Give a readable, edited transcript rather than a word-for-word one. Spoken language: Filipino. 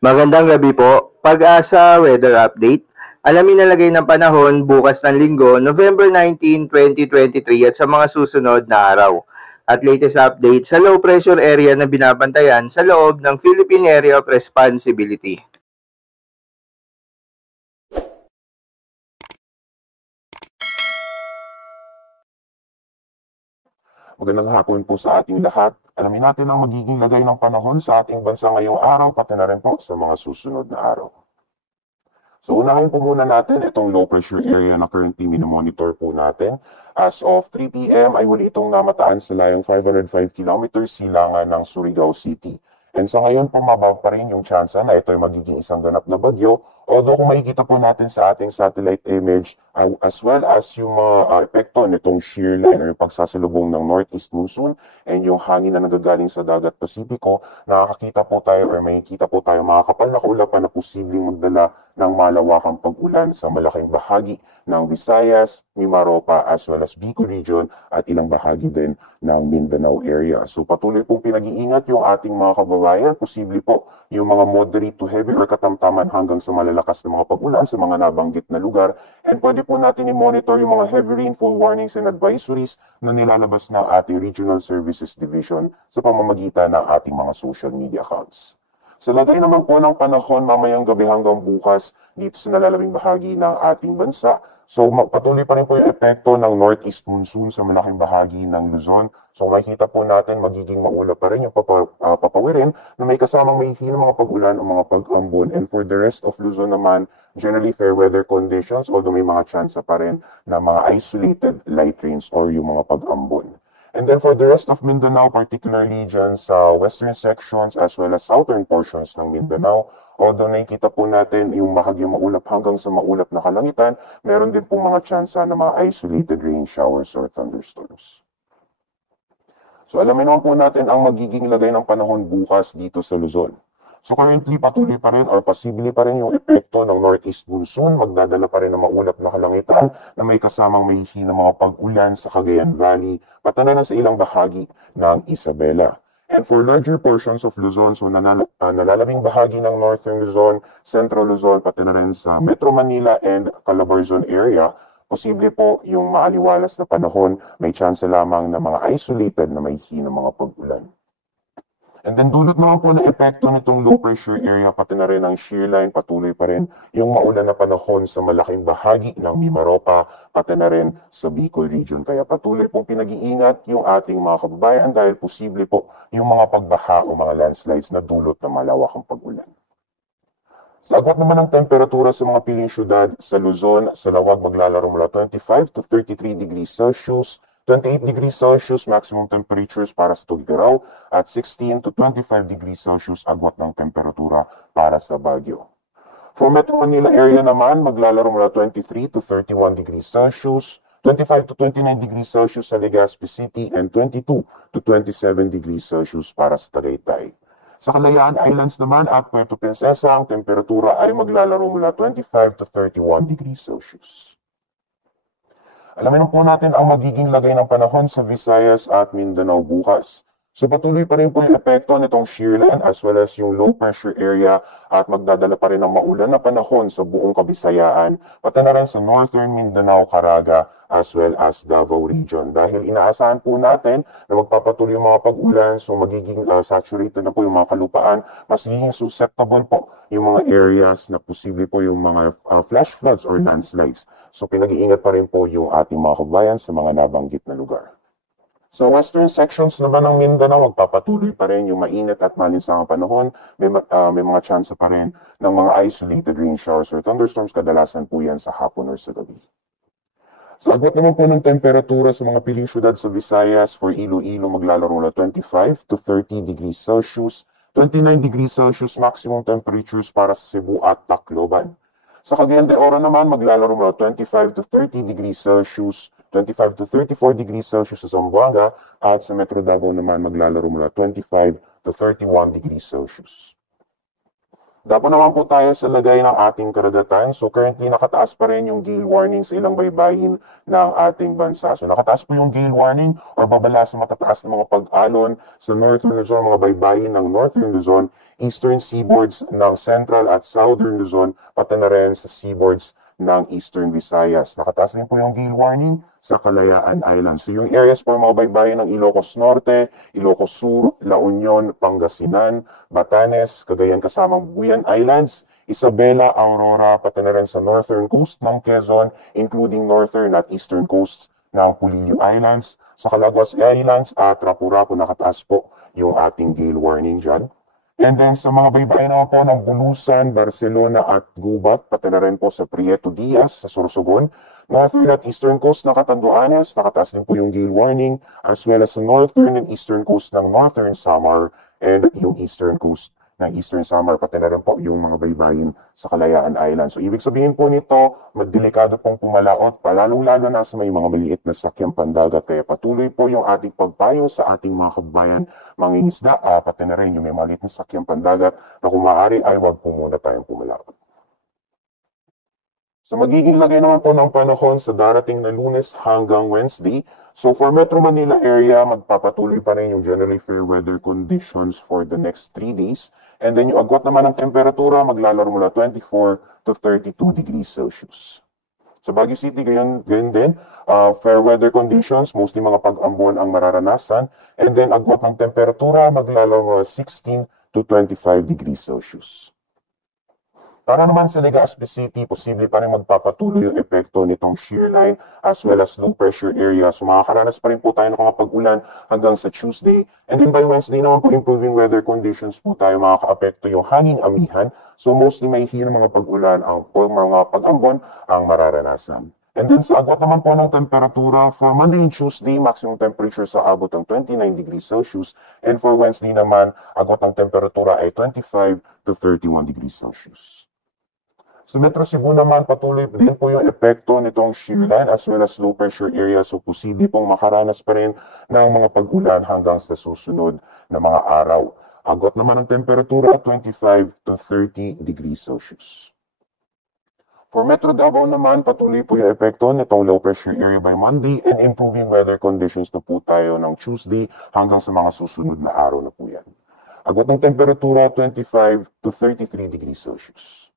Magandang gabi po. Pag-asa Weather Update. Alamin na lagay ng panahon bukas ng Linggo, November 19, 2023 at sa mga susunod na araw. At latest update sa low pressure area na binabantayan sa loob ng Philippine Area of Responsibility. Magandang hapon po sa ating lahat. Alamin natin ang magiging lagay ng panahon sa ating bansa ngayong araw, pati na rin po sa mga susunod na araw. So unahin po muna natin itong low pressure area na currently minomonitor po natin. As of 3 p.m. ay huli itong namataan sa layong 505 kilometers silangan ng Surigao City. And sa ngayon po mababa pa rin yung tsansa na ito ay magiging isang ganap na bagyo. Although kung makikita po natin sa ating satellite image, as well as yung mga epekto nitong shear line or yung pagsasalubong ng northeast monsoon and yung hangin na nagagaling sa dagat Pasipiko, nakakakita po tayo or makikita po tayo mga kapal na kaulapan na posibleng magdala ng malawakang pag-ulan sa malaking bahagi ng Visayas, Mimaropa, as well as Bicol Region at ilang bahagi din ng Mindanao area. So patuloy pong pinag-iingat yung ating mga kababayan. Posible po yung mga moderate to heavy or katamtaman hanggang sa malalakas na mga pag-ulan sa mga nabanggit na lugar. And pwede po natin i-monitor yung mga heavy rainfall warnings and advisories na nilalabas ng ating Regional Services Division sa pamamagitan ng ating mga social media accounts. Sa lagay naman po ng panahon mamayang gabi hanggang bukas dito sa nalalabing bahagi ng ating bansa, so patuloy pa rin po yung epekto ng northeast monsoon sa malaking bahagi ng Luzon. So makikita po natin magiging maulap pa rin yung papawirin na may kasamang may hinang mga pag-ulan o mga pag-ambon. And for the rest of Luzon naman, generally fair weather conditions, although may mga chance pa rin na mga isolated light rains or yung mga pag-ambon. And then for the rest of Mindanao, particularly dyan sa western sections as well as southern portions ng Mindanao, although nakikita po natin yung bahagyang maulap hanggang sa maulap na kalangitan, meron din po mga tsansa na mga isolated rain showers or thunderstorms. So alamin naman po natin ang magiging lagay ng panahon bukas dito sa Luzon. So currently patuloy pa rin or posible pa rin yung epekto ng northeast monsoon. Magdadala pa rin ng maulap na kalangitan na may kasamang mahihi na mga pag-ulan sa Cagayan Valley, patana sa ilang bahagi ng Isabela. And for larger portions of Luzon, so nalalabing bahagi ng Northern Luzon, Central Luzon, pati na rin sa Metro Manila and Calabarzon area, posible po yung maaliwalas na panahon, may chance lamang na mga isolated na mahihi na mga pag-ulan. And then dulot naman po ng epekto nitong low pressure area, pati na rin ang shear line, patuloy pa rin yung maulan na panahon sa malaking bahagi ng Mimaropa, pati na rin sa Bicol Region. Kaya patuloy pong pinag-iingat yung ating mga kababayan dahil posible po yung mga pagbaha o mga landslides na dulot ng malawakang pag-ulan. Sa agwat naman ng temperatura sa mga piling syudad sa Luzon, sa Lawag maglalaro mula 25 to 33 degrees Celsius, 28 degrees Celsius maximum temperatures para sa Tugigaraw at 16 to 25 degrees Celsius agwat ng temperatura para sa Baguio. For Metro Manila area naman, maglalaro mula 23 to 31 degrees Celsius, 25 to 29 degrees Celsius sa Legazpi City, and 22 to 27 degrees Celsius para sa Tagaytay. Sa Kalayaan Islands naman at Puerto Princesa, ang temperatura ay maglalaro mula 25 to 31 degrees Celsius. Alamin po natin ang magiging lagay ng panahon sa Visayas at Mindanao bukas. So patuloy pa rin po yung epekto nitong shear line as well as yung low pressure area at magdadala pa rin ng maulan na panahon sa buong Kabisayaan, pati na rin sa Northern Mindanao, Caraga, as well as Davao Region. Dahil inaasahan po natin na magpapatuloy yung mga pag-ulan, so magiging saturated na po yung mga kalupaan, mas magiging susceptible po yung mga areas na posible po yung mga flash floods or landslides. So pinag-iingat pa rin po yung ating mga kabayan sa mga nabanggit na lugar. Sa western sections naman ng Mindanao, magpapatuloy pa rin yung mainit at malinsangang panahon. May mga chance pa rin ng mga isolated rain showers or thunderstorms. Kadalasan po yan sa hapon or sa gabi. Sa agwat naman po ng temperatura sa mga piling syudad sa Visayas, for Iloilo maglalaro mula 25 to 30 degrees Celsius, 29 degrees Celsius maximum temperatures para sa Cebu at Tacloban. Sa Cagayan de Oro naman, maglalaro mula 25 to 30 degrees Celsius, 25 to 34 degrees Celsius sa Zamboanga, at sa Metro Davao naman maglalaro mula 25 to 31 degrees Celsius. Dapat naman po tayo sa lagay ng ating karagatan. So currently nakataas pa rin yung gale warning sa ilang baybayin ng ating bansa. So nakataas po yung gale warning or babala sa matataas na mga pag-alon sa Northern Luzon, mga baybayin ng Northern Luzon, Eastern seaboards ng Central at Southern Luzon, pati na rin sa seaboards ng Eastern Visayas. Nakataas din po yung gale warning sa Kalayaan Island. So yung areas po mga baybayin ng Ilocos Norte, Ilocos Sur, La Union, Pangasinan, Batanes, Cagayan kasamang Buyan Islands, Isabela, Aurora, pati na rin sa northern coast ng Quezon, including northern at eastern coasts ng Pulilio Islands, sa Calaguas Islands at Rapurapo nakataas po yung ating gale warning dyan. And then sa mga baybayin naman po ng Bulusan, Barcelona at Gubat, pati na rin po sa Prieto Diaz, sa Sorsogon, northern at eastern coast ng Catanduanes, nakataas din po yung gale warning, as well as sa northern and eastern coast ng Northern Samar and yung eastern coast ng Eastern Samar, pati na rin po yung mga baybayin sa Kalayaan Island. So ibig sabihin po nito, magdelikado pong pumalaot, palalong-lalo na sa may mga maliit na sakyang pandagat. Kaya patuloy po yung ating pagpayo sa ating mga kababayan, mangingisda, pati na rin yung may maliit na sakyang pandagat na kung maaari ay wag po muna tayong pumalaot. So magiging lagay naman po ng panahon sa darating na Lunes hanggang Wednesday. So for Metro Manila area, magpapatuloy pa rin yung generally fair weather conditions for the next 3 days. And then yung agwat naman ng temperatura, maglalaro mula 24 to 32 degrees Celsius. Sa Baguio City, ganyan din, fair weather conditions, mostly mga pag-ambon ang mararanasan. And then agwat ng temperatura, maglalaro 16 to 25 degrees Celsius. Para naman sa Legazpi City, posible pa rin magpapatuloy yung epekto nitong shear line as well as low pressure area. So makakaranas pa rin po tayo ng mga pag-ulan hanggang sa Tuesday. And then by Wednesday naman po improving weather conditions po tayo makaka-apekto yung hanging amihan. So mostly may hina mga pag-ulan ang mga pag-ambon ang mararanasan. And then sa agwat naman po ng temperatura, for Monday and Tuesday, maximum temperature sa abot ng 29 degrees Celsius. And for Wednesday naman, agwat ng temperatura ay 25 to 31 degrees Celsius. Sa Metro Cebu naman, patuloy din po yung epekto nitong shear line as well as low pressure area. So posible pong makaranas pa rin ng mga pag-ulan hanggang sa susunod na mga araw. Agwat naman ang temperatura 25 to 30 degrees Celsius. For Metro Davao naman, patuloy po yung epekto nitong low pressure area by Monday and improving weather conditions na po tayo ng Tuesday hanggang sa mga susunod na araw na po yan. Agwat ng temperatura 25 to 33 degrees Celsius.